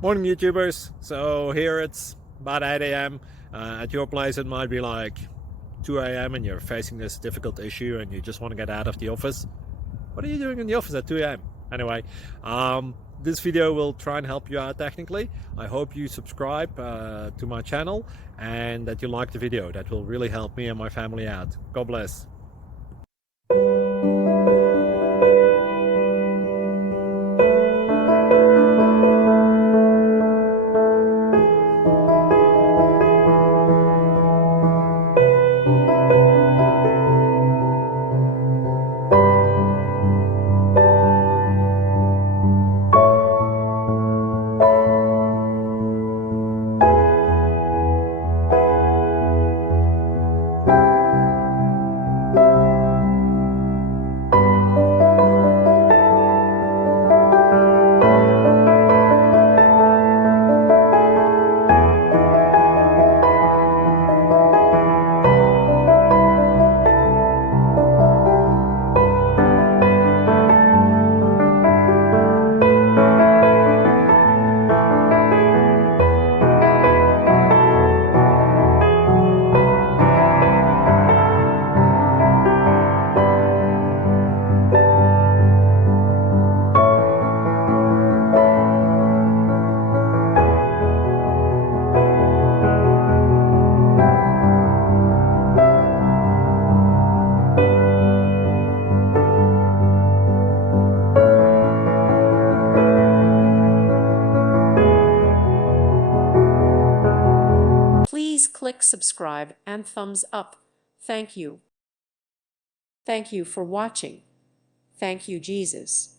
Morning, YouTubers. So here it's about 8 a.m. At your place, it might be like 2 a.m. and you're facing this difficult issue and you just want to get out of the office. What are you doing in the office at 2 a.m.? Anyway, this video will try and help you out technically. I hope you subscribe to my channel and that you like the video. That will really help me and my family out. God bless. Please click subscribe and thumbs up. Thank you. Thank you for watching. Thank you, Jesus.